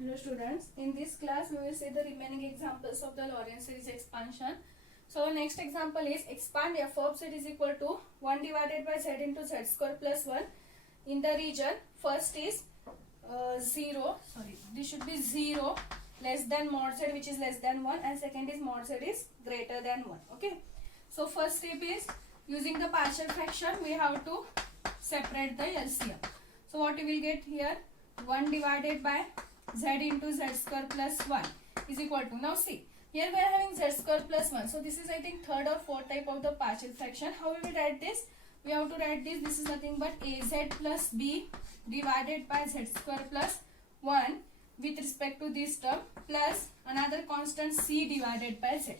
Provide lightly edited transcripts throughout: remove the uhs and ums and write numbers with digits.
Hello students, in this class we will see the remaining examples of the Lorentz series expansion. So next example is expand f of z is equal to 1 divided by z into z square plus 1 in the region. First is 0, this should be 0 less than mod z which is less than 1, and second is mod z is greater than 1. Okay. So first step is using the partial fraction we have to separate the LCM. So what you will get here, 1 divided by z into z square plus 1 is equal to, now see, here we are having z square plus 1. So this is I think third or fourth type of the partial fraction. How we will write this? We have to write this is nothing but az plus b divided by z square plus 1 with respect to this term plus another constant c divided by z.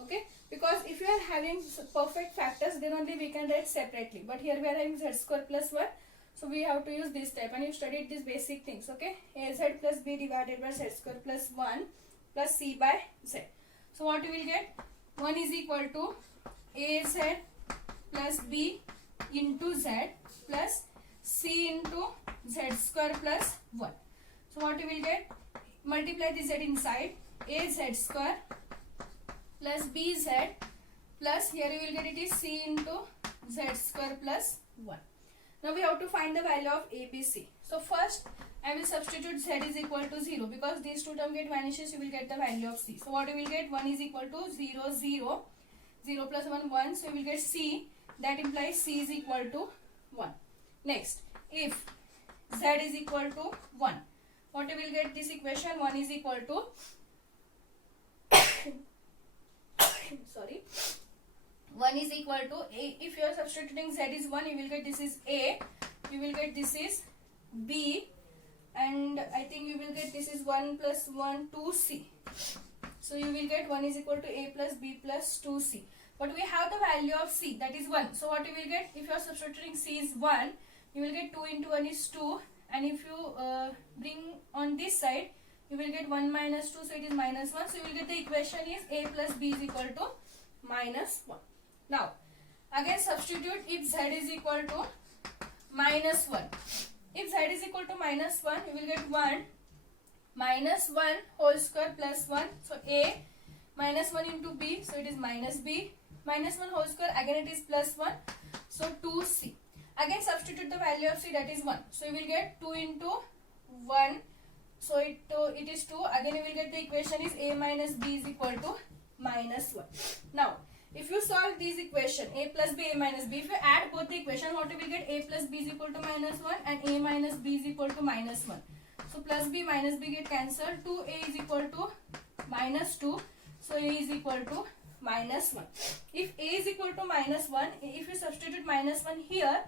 Okay, because if you are having perfect factors then only we can write separately, but here we are having z square plus 1. So we have to use this type, and you studied these basic things. Okay, az plus b divided by z square plus 1 plus c by z. So what you will get, 1 is equal to az plus b into z plus c into z square plus 1. So what you will get, multiply the z inside, az square plus bz plus here you will get it is c into z square plus 1. Now we have to find the value of ABC. So first I will substitute z is equal to 0, because these two terms get vanishes, you will get the value of c. So what you will get, 1 is equal to 0, 0, 0 plus 1, 1. So you will get c, that implies c is equal to 1. Next, if z is equal to 1, what you will get this equation, 1 is equal to sorry, 1 is equal to a. If you are substituting z is 1, you will get this is a, you will get this is b, and I think you will get this is 1 plus 1 2c. So you will get 1 is equal to a plus b plus 2c. But we have the value of c, that is 1. So what you will get, if you are substituting c is 1, you will get 2 into 1 is 2, and if you bring on this side, you will get 1 minus 2, so it is minus 1. So you will get the equation is a plus b is equal to minus 1. Now again substitute if z is equal to minus 1. If z is equal to minus 1, you will get 1 minus 1 whole square plus 1. So a minus 1 into b, so it is minus b, minus 1 whole square, again it is plus 1, so 2c. Again substitute the value of c, that is 1. So you will get 2 into 1, so it is 2. Again you will get the equation is a minus b is equal to minus 1. Now if you solve this equation, a plus b, a minus b, if you add both the equation, what you will get, a plus b is equal to minus 1 and a minus b is equal to minus 1. So plus b minus b get cancelled, 2a is equal to minus 2, so a is equal to minus 1. If a is equal to minus 1, if you substitute minus 1 here,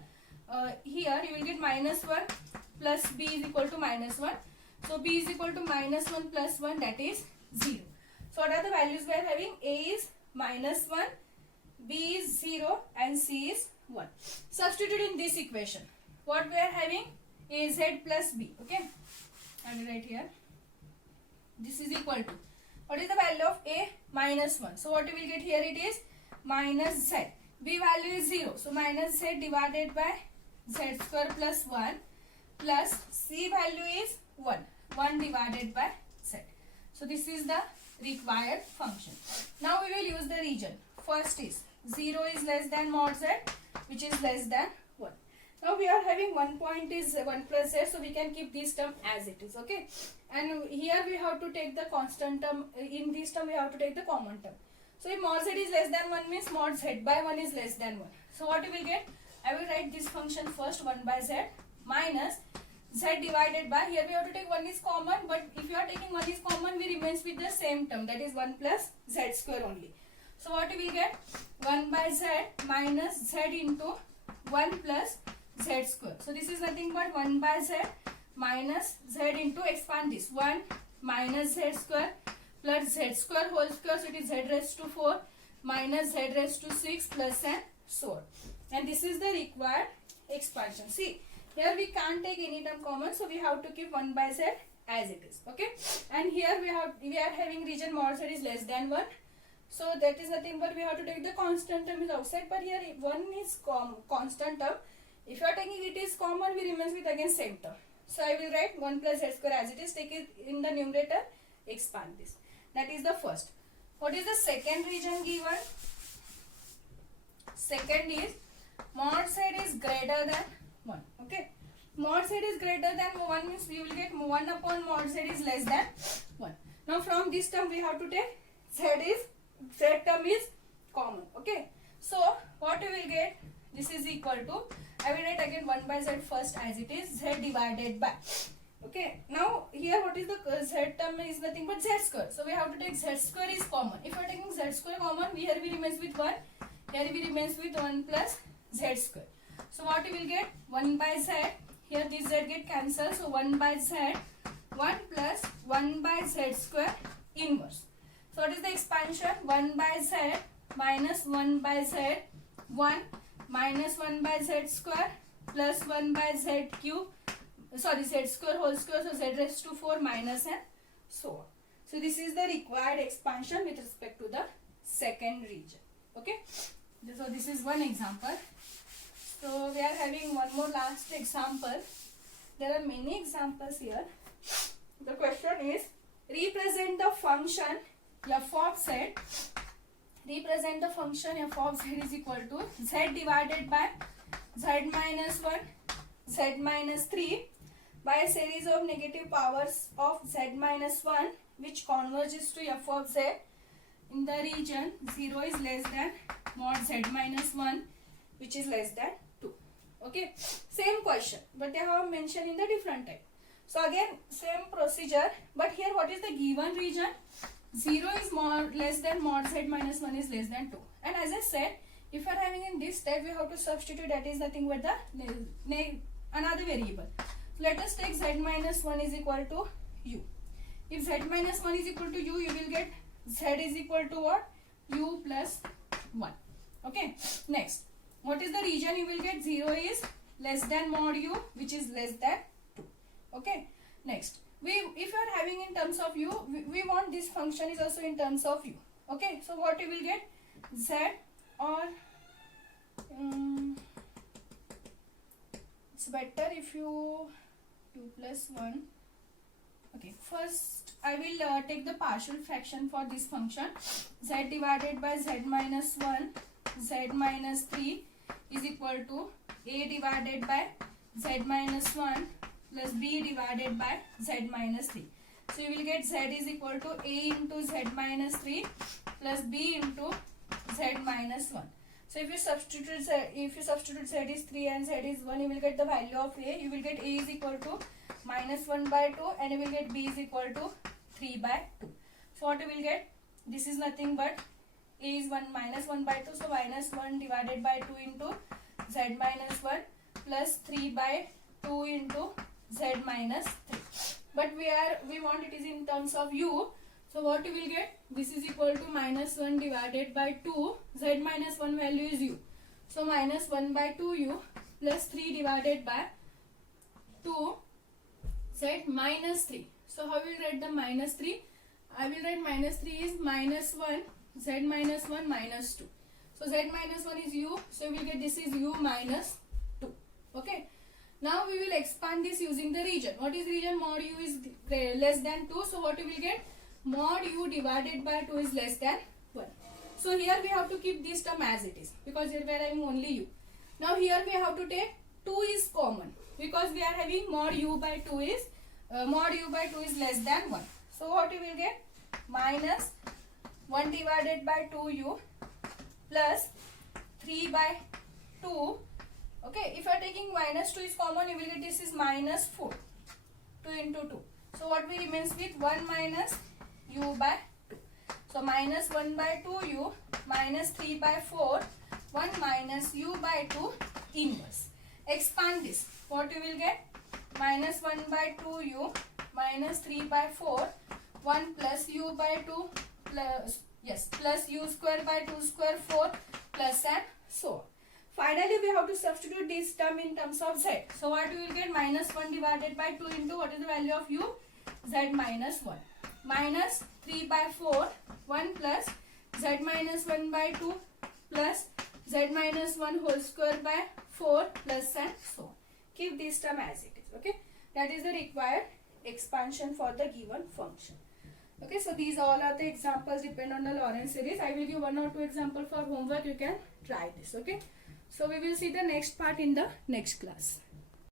here you will get minus 1 plus b is equal to minus 1. So b is equal to minus 1 plus 1, that is 0. So what are the values we are having? A is minus 1, b is 0 and c is 1. Substitute in this equation. What we are having? Az plus b. Okay, I will write here. This is equal to, what is the value of a? Minus 1. So what you will get here, it is minus z. B value is 0. So minus z divided by z square plus 1 plus c value is 1. 1 divided by z. So this is the required function. Now we will use the region. First is 0 is less than mod z, which is less than 1. Now we are having one point is 1 plus z, so we can keep this term as it is. Okay, and here we have to take the constant term, in this term we have to take the common term. So if mod z is less than 1 means mod z by 1 is less than 1. So what you will get, I will write this function first, 1 by z minus z divided by, here we have to take 1 is common, but if you are taking 1 is common, we remains with the same term, that is 1 plus z square only. So what you will get, 1 by z minus z into 1 plus z square. So this is nothing but 1 by z minus z into, expand this, 1 minus z square plus z square whole square, so it is z raised to 4 minus z raised to 6 plus and so on. And this is the required expansion. See, here we can't take any term common, so we have to keep 1 by z as it is. Okay, and here we are having region mod z is less than 1, so that is nothing but we have to take the constant term is outside, but here 1 is constant term. If you are taking it is common, we remains with again same term. So I will write 1 plus z square as it is. Take it in the numerator. Expand this. That is the first. What is the second region given? Second is mod z is greater than 1. Okay. Mod z is greater than 1 means we will get 1 upon mod z is less than 1. Now from this term we have to take z term is common. Okay. So what we will get? This is equal to, I will write again 1 by z first as it is, z divided by. Okay. Now here what is the z term is nothing but z square. So we have to take z square is common. If we are taking z square common, here we remains with 1. Here we remains with 1 plus z square. So what we will get? 1 by z. Here this z get cancelled. So 1 by z. 1 plus 1 by z square inverse. So what is the expansion? 1 by z minus 1 by z. 1 minus 1 by z square plus 1 by z cube. Sorry, z square whole square. So z raised to 4 minus and so on. So this is the required expansion with respect to the second region. Okay. So this is one example. So we are having one more last example. There are many examples here. The question is, represent the function f of z. Represent the function f of z is equal to z divided by z minus 1, z minus 3 by a series of negative powers of z minus 1 which converges to f of z in the region 0 is less than mod z minus 1 which is less than 2. Okay, same question but they have mentioned in the different type. So again same procedure, but here what is the given region? 0 is more less than mod z minus 1 is less than 2. And as I said, if you are having in this step, we have to substitute, that is nothing but the another variable. So let us take z minus 1 is equal to u. If z minus 1 is equal to u, you will get z is equal to what? U plus 1. Okay. Next, what is the region you will get? 0 is less than mod u, which is less than 2. Okay. Next, if you are having in terms of u, we want this function is also in terms of u. Okay. So what you will get? Z or it's better if you 2 plus 1. Okay, first I will take the partial fraction for this function. Z divided by z minus 1, z minus 3 is equal to a divided by z minus 1 plus b divided by z minus 3. So you will get z is equal to a into z minus 3 plus b into z minus 1. So if you substitute z is 3 and z is 1, you will get the value of a. You will get a is equal to minus 1 by 2 and you will get b is equal to 3 by 2. So what you will get? This is nothing but a is 1 minus 1 by 2. So minus 1 divided by 2 into z minus 1 plus 3 by 2 into z minus 3. But we want it is in terms of u. So what you will get? This is equal to minus 1 divided by 2. Z minus 1 value is u. So minus 1 by 2u plus 3 divided by 2 z minus 3. So how will you write the minus 3? I will write minus 3 is minus 1 z minus 1 minus 2. So z minus 1 is u. So we will get this is u minus 2. Okay. Now we will expand this using the region. What is region? Mod u is less than 2. So what you will get? Mod u divided by 2 is less than 1. So here we have to keep this term as it is because here we are having only u. Now here we have to take 2 is common because we are having mod u by 2 is less than 1. So what you will get? Minus 1 divided by 2u plus 3 by 2. Okay, if you are taking minus 2 is common, you will get this is minus 4. 2 into 2. So what we remains with? 1 minus u by 2. So minus 1 by 2u minus 3 by 4. 1 minus u by 2 inverse. Expand this. What you will get? Minus 1 by 2u minus 3 by 4. 1 plus u by 2 plus u square by 2 square 4 plus and so on. Finally, we have to substitute this term in terms of z. So what you will get? Minus 1 divided by 2 into what is the value of u? Z minus 1. Minus 3 by 4. 1 plus z minus 1 by 2 plus z minus 1 whole square by 4 plus and so on. Keep this term as it is. Okay. that is the required expansion for the given function. Okay, so these all are the examples depend on the Lorentz series. I will give 1 or 2 example for homework. You can try this. Okay, so we will see the next part in the next class.